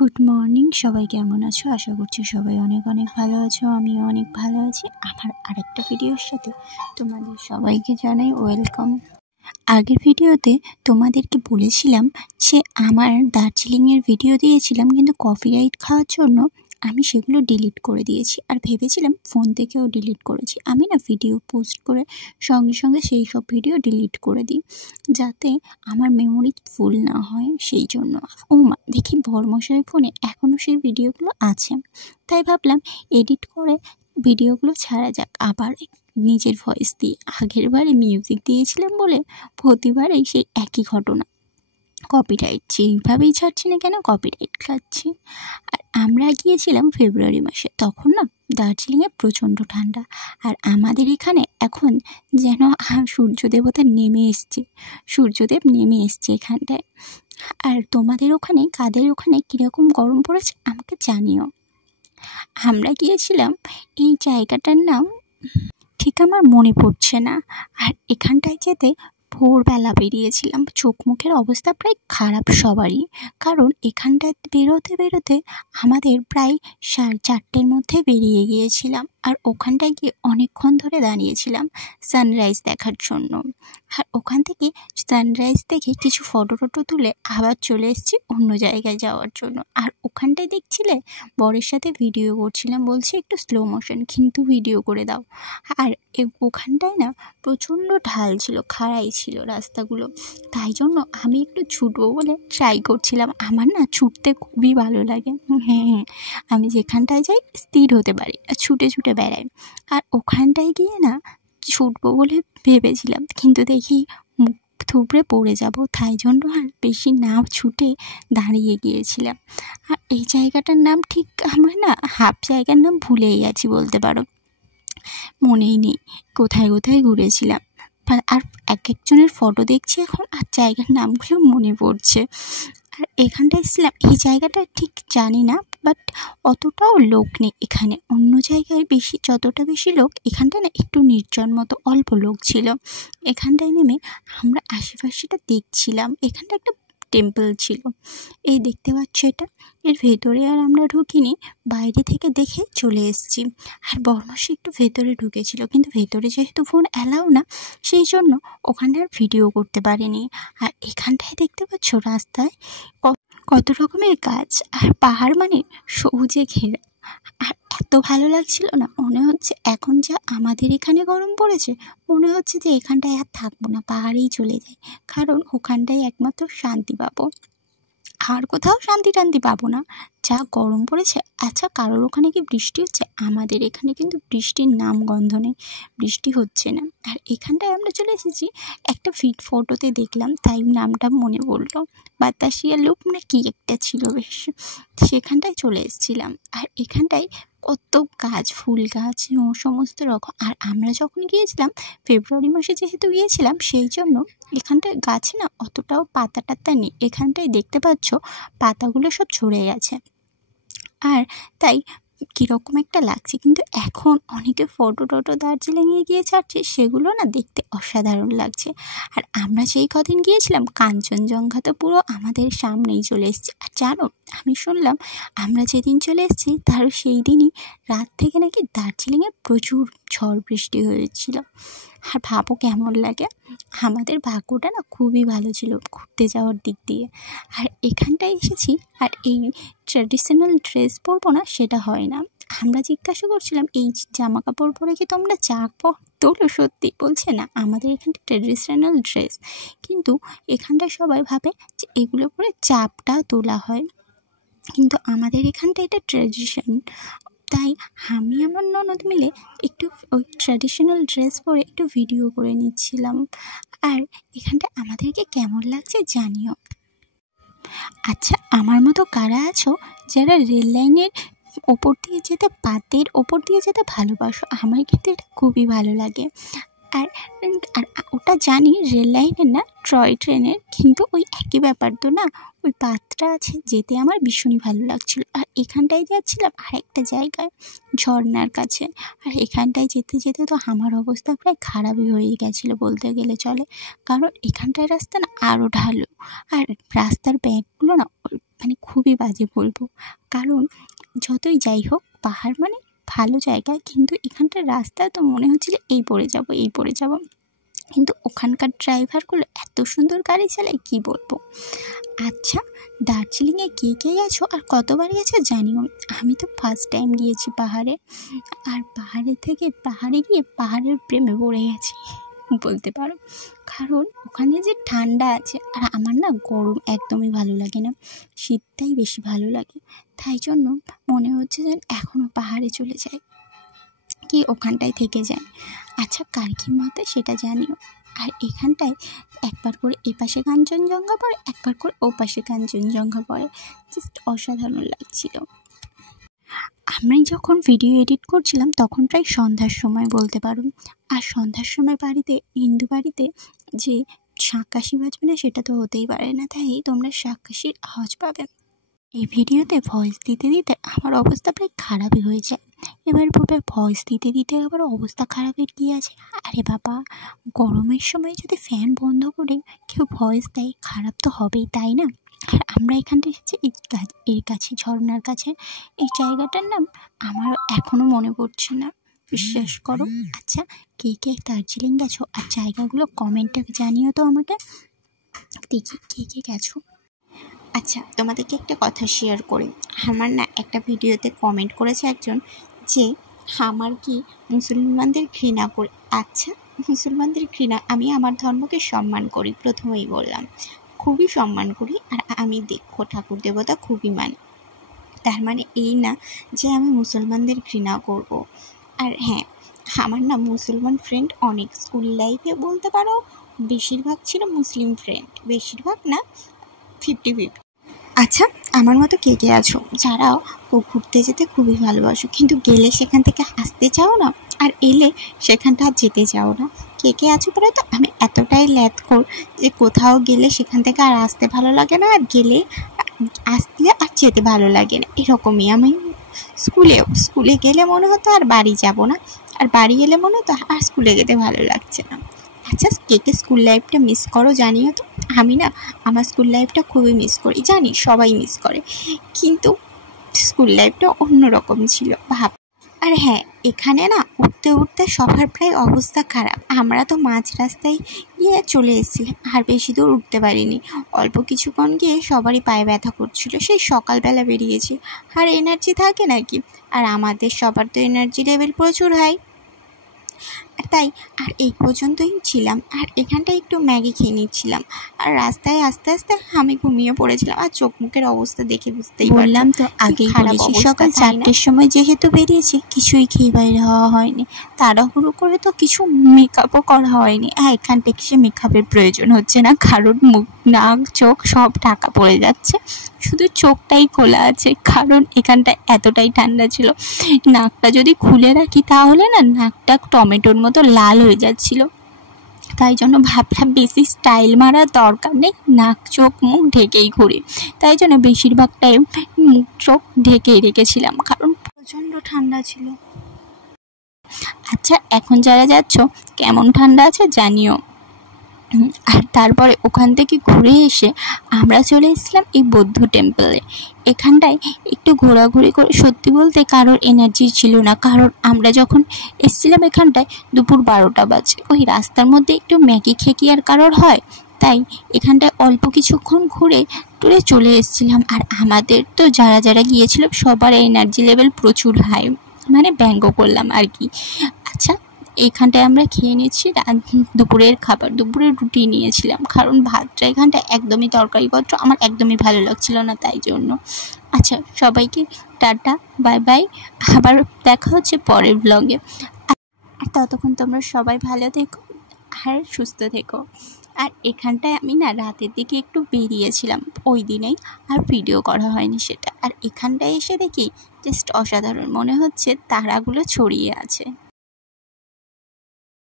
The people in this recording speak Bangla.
গুড মর্নিং, সবাই কেমন আছো? আশা করছি সবাই অনেক অনেক ভালো আছো। আমিও অনেক ভালো আছি। আমার আরেকটা ভিডিওর সাথে তোমাদের সবাইকে জানাই ওয়েলকাম। আগের ভিডিওতে তোমাদেরকে বলেছিলাম যে আমার দার্জিলিংয়ের ভিডিও দিয়েছিলাম, কিন্তু কপিরাইট খাওয়ার জন্য আমি সেগুলো ডিলিট করে দিয়েছি। আর ভেবেছিলাম ফোন থেকেও ডিলিট করেছি। আমি না ভিডিও পোস্ট করে সঙ্গে সঙ্গে সেই সব ভিডিও ডিলিট করে দিই, যাতে আমার মেমোরি ফুল না হয়। সেই জন্য মা দেখি বরমশাইয়ের ফোনে এখনও সেই ভিডিওগুলো আছে, তাই ভাবলাম এডিট করে ভিডিওগুলো ছাড়া যাক আবার নিজের ভয়েস দিয়ে। আগের বারে মিউজিক দিয়েছিলাম বলে প্রতিবারেই সেই একই ঘটনা, কপিরাইট। যেইভাবেই ছাড়ছি না কেন কপিরাইট খাচ্ছি। আর আমরা গিয়েছিলাম ফেব্রুয়ারি মাসে, তখন না দার্জিলিংয়ে প্রচণ্ড ঠান্ডা। আর আমাদের এখানে এখন যেন সূর্য দেবতা নেমে এসছে, সূর্যদেব নেমে এসছে এখানটায়। আর তোমাদের ওখানে, কাদের ওখানে কীরকম গরম পড়েছে আমাকে জানিও। আমরা গিয়েছিলাম, এই জায়গাটার নাম ঠিক আমার মনে পড়ছে না। আর এখানটায় যেতে ভোরবেলা বেরিয়েছিলাম। চোখ মুখের অবস্থা প্রায় খারাপ সবারই, কারণ এখানটায় বেরোতে বেরোতে আমাদের প্রায় 4:30-র মধ্যে বেরিয়ে গিয়েছিলাম। আর ওখানটায় গিয়ে অনেকক্ষণ ধরে দাঁড়িয়েছিলাম সানরাইজ দেখার জন্য। আর ওখান থেকে সানরাইজ দেখে কিছু ফটো টটো তুলে আবার চলে এসেছি অন্য জায়গায় যাওয়ার জন্য। আর ওখানটায় দেখছিলে বরের সাথে ভিডিও করছিলাম, বলছি একটু স্লো মোশন কিন্তু ভিডিও করে দাও। আর ওখানটায় না প্রচণ্ড ঢাল ছিল, খাড়াই ছিল রাস্তাগুলো, তাই জন্য আমি একটু ছুটবো বলে ট্রাই করছিলাম। আমার না ছুটতে খুবই ভালো লাগে। হ্যাঁ, আমি যেখানটায় যাই স্থির হতে পারি, ছুটে ছুটে বেড়াই। আর ওখানটায় গিয়ে না ছুটবো বলে ভেবেছিলাম, কিন্তু দেখি মুখ থুবড়ে পড়ে যাব, তাই জন্য আর বেশি না ছুটে দাঁড়িয়ে গিয়েছিলাম। আর এই জায়গাটার নাম ঠিক আমার না হাফ জায়গার নাম ভুলেই গেছি বলতে পারো, মনেই নেই কোথায় কোথায় ঘুরেছিলাম। আর এক একজনের ফটো দেখছি এখন, আর জায়গার নামগুলো মনে পড়ছে। আর এখানটায় ছিলাম, এই জায়গাটা ঠিক জানি না, বাট অতটাও লোক নেই এখানে। অন্য জায়গায় বেশি, যতটা বেশি লোক, এখানটায় না একটু নির্জন মতো অল্প লোক ছিল। এখানটায় নেমে আমরা আশেপাশেটা দেখছিলাম। এখানটা একটা টেম্পল ছিল, এই দেখতে পাচ্ছ এটা। এর ভেতরে আর আমরা ঢুকিনি, বাইরে থেকে দেখে চলে এসেছি। আর বরমাসি একটু ভেতরে ঢুকেছিল, কিন্তু ভেতরে যেহেতু ফোন অ্যালাউ না, সেই জন্য ওখানে আর ভিডিও করতে পারিনি। আর এখানটায় দেখতে পাচ্ছ রাস্তায় কত রকমের গাছ, আর পাহাড় মানে সবুজে ঘেরা। আর এত ভালো লাগছিল না, মনে হচ্ছে এখন যা আমাদের এখানে গরম পড়েছে, মনে হচ্ছে যে এখানটায় আর থাকবো না, পাহাড়েই চলে যাই, কারণ ওখানটায় একমাত্র শান্তি পাবো, আর কোথাও শান্তি টান্তি পাবো না, যা গরম পড়েছে। আচ্ছা, কারোর ওখানে কি বৃষ্টি হচ্ছে? আমাদের এখানে কিন্তু বৃষ্টির নাম গন্ধ নেই, বৃষ্টি হচ্ছে না। আর এখানটায় আমরা চলে এসেছি, একটা ফটোতে দেখলাম, তাই নামটা মনে পড়লো, বাতাসিয়া লুপ না কি একটা ছিল বেশ, সেখানটায় চলে এসেছিলাম। আর এখানটায় কত গাছ, ফুল গাছ সমস্ত রকম। আর আমরা যখন গিয়েছিলাম ফেব্রুয়ারি মাসে যেহেতু গিয়েছিলাম, সেই জন্য এখানটায় গাছে না অতটাও পাতা টাতা নেই। এখানটায় দেখতে পাচ্ছ পাতাগুলো সব ঝরে গেছে, আর তাই কীরকম একটা লাগছে। কিন্তু এখন অনেকে ফটো টটো দার্জিলিংয়ে গিয়ে ছাড়ছে, সেগুলো না দেখতে অসাধারণ লাগছে। আর আমরা যেই কদিন গিয়েছিলাম, কাঞ্চনজঙ্ঘা তো পুরো আমাদের সামনেই চলে এসেছে। আর জানো, আমি শুনলাম আমরা যেদিন চলে এসেছি তার সেই দিনই রাত থেকে নাকি দার্জিলিংয়ে প্রচুর ঝড় বৃষ্টি হয়েছিল। আর ভাবো কেমন লাগে। আমাদের ভাগ্যটা না খুবই ভালো ছিল ঘুরতে যাওয়ার দিক দিয়ে। আর এখানটায় এসেছি, আর এই ট্র্যাডিশনাল ড্রেস পরবো না সেটা হয় না। আমরা জিজ্ঞাসা করছিলাম, এই জামা কাপড় পরে কি তোমরা চাপ তোলো? সত্যি বলছে না, আমাদের এখানটা ট্র্যাডিশনাল ড্রেস, কিন্তু এখানটায় সবাই ভাবে যে এগুলো পরে চাপটা তোলা হয়, কিন্তু আমাদের এখানটা এটা ট্র্যাডিশন। তাই আমি আমার ননদ মিলে একটু ওই ট্র্যাডিশনাল ড্রেস পরে একটু ভিডিও করে নিচ্ছিলাম। আর এখানটা আমাদেরকে কেমন লাগছে জানিও। আচ্ছা, আমার মতো কারা আছো যারা রেল লাইনের ওপর দিয়ে যেতে, পাতের ওপর দিয়ে যেতে ভালোবাসো? আমার কিন্তু এটা খুবই ভালো লাগে। আর আর ওটা জানি রেল লাইনের না, টয় ট্রেনের, কিন্তু ওই একই ব্যাপার তো না। ওই পাতটা আছে, যেতে আমার ভীষণই ভালো লাগছিল। আর এখানটায় যাচ্ছিলাম আরেকটা জায়গায়, ঝর্নার কাছে। আর এখানটায় যেতে যেতে তো আমার অবস্থা প্রায় খারাপই হয়ে গেছিলো বলতে গেলে চলে, কারণ এখানটায় রাস্তা না আরও ঢালু। আর রাস্তার ব্যাগগুলো না মানে খুবই বাজে বলবো, কারণ যতই যাই হোক পাহাড় মানে ভালো জায়গা, কিন্তু এখানটার রাস্তা তো মনে হচ্ছিল এই পড়ে যাব। কিন্তু ওখানকার ড্রাইভারগুলো এত সুন্দর গাড়ি চালায় কি বলবো। আচ্ছা, দার্জিলিংয়ে কে কে গেছো আর কতবার গেছো জানিও। আমি তো ফার্স্ট টাইম গিয়েছি পাহাড়ে, আর পাহাড়ে গিয়ে পাহাড়ের প্রেমে পড়ে গেছি বলতে পারো। কারণ ওখানে যে ঠান্ডা আছে, আর আমার না গরম একদমই ভালো লাগে না, শীতটাই বেশি ভালো লাগে। তাই জন্য মনে হচ্ছে যেন এখনও পাহাড়ে চলে যায়, কি ওখানটায় থেকে যায়। আচ্ছা, কার কি মতে সেটা জানিও। আর এখানটায় একবার করে এপাশে কাঞ্চনজঙ্ঘা পড়ে, একবার করে ওপাশে কাঞ্চনজঙ্ঘা পড়ে, জাস্ট অসাধারণ লাগছিল। আমি যখন ভিডিও এডিট করছিলাম তখন প্রায় সন্ধ্যার সময় বলতে পারো। আর সন্ধ্যার সময় হিন্দু বাড়িতে যে শাঁকাশি বাজবে না সেটা তো হতেই পারে না, তাই তোমরা শাঁকাশির আওয়াজ পাবে। এই ভিডিওতে ভয়েস দিতে দিতে আমার অবস্থা প্রায় খারাপই হয়ে যায়। এবার বলবে ভয়েস দিতে দিতে আবার অবস্থা খারাপের কী আছে? আরে বাবা, গরমের সময় যদি ফ্যান বন্ধ করে কেউ ভয়েস দেয় খারাপ তো হবেই, তাই না? আর আমরা এখানটা এসেছি এর কাছে, ঝর্নার কাছে। এই জায়গাটার নাম আমার এখনও মনে পড়ছে না, বিশ্বাস করো। আচ্ছা, কে কে দার্জিলিং গেছো আর জায়গাগুলো কমেন্টে জানিও তো আমাকে, দেখি কে কে গেছো। আচ্ছা, তোমাদেরকে একটা কথা শেয়ার করি। আমার না একটা ভিডিওতে কমেন্ট করেছে একজন যে আমার কি মুসলমানদের ঘৃণা করি। আচ্ছা, মুসলমানদের ঘৃণা, আমি আমার ধর্মকে সম্মান করি, প্রথমেই বললাম খুবই সম্মান করি। আর আমি দেখো ঠাকুর দেবতা খুবই মানি, তার মানে এই না যে আমি মুসলমানদের ঘৃণা করব। আর হ্যাঁ, আমার না মুসলমান ফ্রেন্ড অনেক, স্কুল লাইফে বলতে পারো বেশিরভাগ ছিল মুসলিম ফ্রেন্ড, বেশিরভাগ না 50-50। আচ্ছা, আমার মতো কে কে আছো যারাও ঘুরতে যেতে খুবই ভালোবাসো, কিন্তু গেলে সেখান থেকে আসতে চাও না, আর এলে সেখানটা আর যেতে চাও না? কে কে আছো বলে তো? আমি এতটাই ল্যাদখোর যে কোথাও গেলে সেখান থেকে আর আসতে ভালো লাগে না, আর গেলে আসলে আর যেতে ভালো লাগে না, এরকমই। আমি স্কুলে গেলে মনে হতো আর বাড়ি যাব না, আর বাড়ি গেলে মনে হতো আর স্কুলে যেতে ভালো লাগছে না। আচ্ছা, কে কে স্কুল লাইফটা মিস করো জানিও তো। আমি না আমার স্কুল লাইফটা খুবই মিস করি, জানি সবাই মিস করে, কিন্তু স্কুল লাইফটা অন্যরকম ছিল ভাব। আর হ্যাঁ, এখানে না উঠতে উঠতে সবার প্রায় অবস্থা খারাপ। আমরা তো মাঝ রাস্তায় গিয়ে চলে এসেছিলাম, আর বেশি দূর উঠতে পারিনি। অল্প কিছুক্ষণ গিয়ে সবারই পায়ে ব্যথা করছিল, সেই সকালবেলা বেরিয়েছি, আর এনার্জি থাকে নাকি। আর আমাদের সবার তো এনার্জি লেভেল প্রচুর হাই, তাই আর এই পর্যন্তই ছিলাম। আর এখানটায় একটু ম্যাগি খেয়ে নিচ্ছিলাম, আর রাস্তায় আস্তে আস্তে আমি ঘুমিয়ে পড়েছিলাম। আর চোখ মুখের অবস্থা দেখে বুঝতেই বললাম তো, আগেই বলেছি সকাল 4টের সময় যেহেতু বেরিয়েছি, কিছুই খেয়ে বাইরে হওয়া হয়নি, তাড়াহুড়ো করে তো কিছু মেকআপও করা হয়নি। আর এখান থেকে সে মেকআপের প্রয়োজন হচ্ছে না, কারণ মুখ নাক চোখ সব ঢাকা পড়ে যাচ্ছে, শুধু চোখটাই খোলা আছে, কারণ এখানটা এতটাই ঠান্ডা ছিল। নাকটা যদি খুলে রাখি তাহলে না নাকটা টমেটোর মতো লাল হয়ে যাচ্ছিল, তাই জন্য ভাবলাম বেশি স্টাইল মারার দরকার নেই, নাক চোখ মুখ ঢেকেই ঘুরি। তাই জন্য বেশিরভাগ টাইম মুখ চোখ ঢেকেই রেখেছিলাম, কারণ প্রচণ্ড ঠান্ডা ছিল। আচ্ছা, এখন যারা যাচ্ছ কেমন ঠান্ডা আছে জানিও। আর তারপরে ওখান থেকে ঘুরে এসে আমরা চলে এসেছিলাম এই বৌদ্ধ টেম্পলে। এখানটায় একটু ঘোরাঘুরি করে, সত্যি বলতে কারোর এনার্জি ছিল না, কারণ আমরা যখন এসেছিলাম এখানটায় দুপুর 12টা বাজে। ওই রাস্তার মধ্যে একটু ম্যাগি খেকি আর কারোর হয়, তাই এখানটায় অল্প কিছুক্ষণ ঘুরে টুরে চলে এসেছিলাম। আর আমাদের তো যারা যারা গিয়েছিলাম সবার এনার্জি লেভেল প্রচুর হাই, মানে ব্যঙ্গ করলাম আর কি। আচ্ছা, এইখানটায় আমরা খেয়ে নিচ্ছি দুপুরের খাবার, দুপুরের রুটি নিয়েছিলাম, কারণ ভাতটা এখানটা একদমই তরকারিপত্র আমার একদমই ভালো লাগছিল না, তাই জন্য। আচ্ছা, সবাইকে টাটা, বাই বাই, আবার দেখা হচ্ছে পরের ব্লগে। আর ততক্ষণ তোমরা সবাই ভালো থেকো আর সুস্থ থেকো। আর এখানটায় আমি না রাতের দিকে একটু বেরিয়েছিলাম ওই দিনেই, আর ভিডিও করা হয়নি সেটা। আর এখানটায় এসে দেখি জাস্ট অসাধারণ, মনে হচ্ছে তারাগুলো ছড়িয়ে আছে।